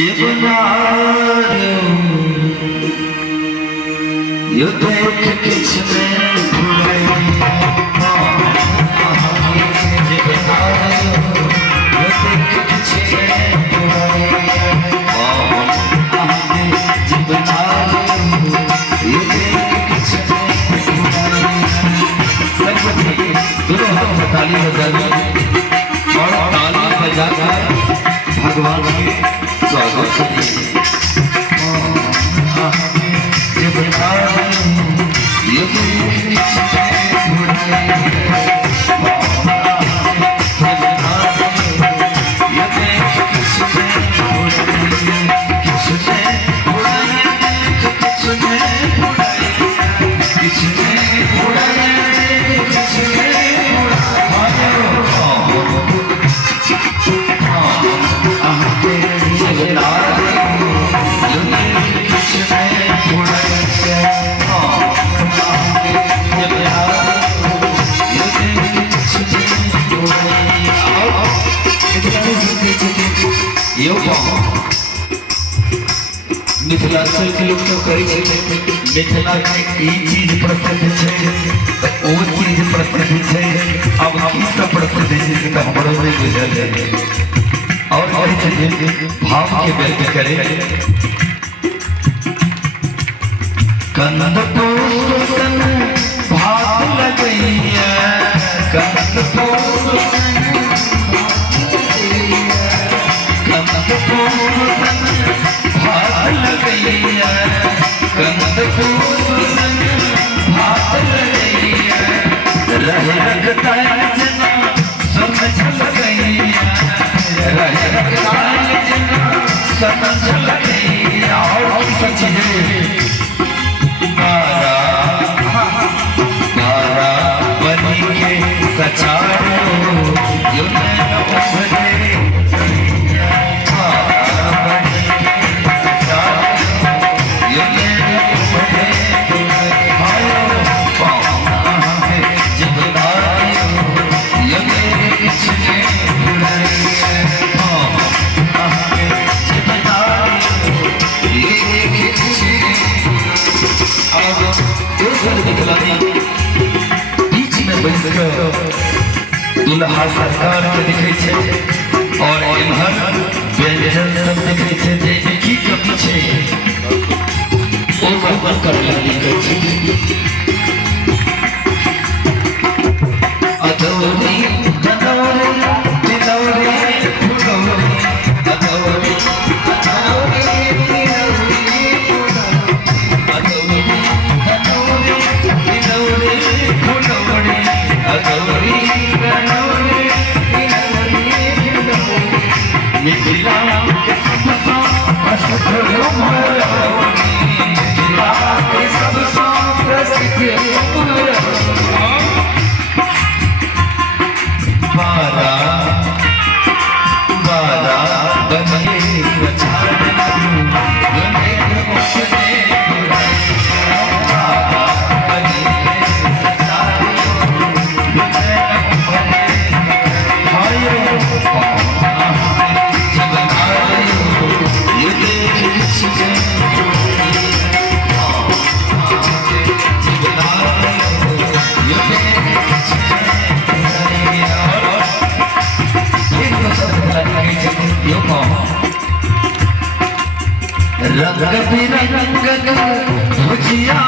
You take किसने ताली बजाकर और ताली बजाकर भगवान के स्वागत करिए। मिथिलांचल के लोग सब कहे मिथिला में ई चीज प्रसिद्ध है तो वो चीज प्रसिद्ध है। अब ई सब प्रसिद्ध है तो हमारा नहीं बुझल है और कहे भाव के व्यक्त करे कंद को सन भात लगैया कंद को दुल्हा सरकार के दिखे छे और इन्हर व्यंजन सब दिखे छे जे की कमी छे ओ वर्णन कर लिखे छे। अदौरी ददौरी दिलौरी फुलौरी अदौरी अदौरी अदौरी अदौरी दिलौरी फुलौरी अदौरी मिथिला के सबसे प्रसिद्ध बारा बारा बने रंग बिरंग भुजिया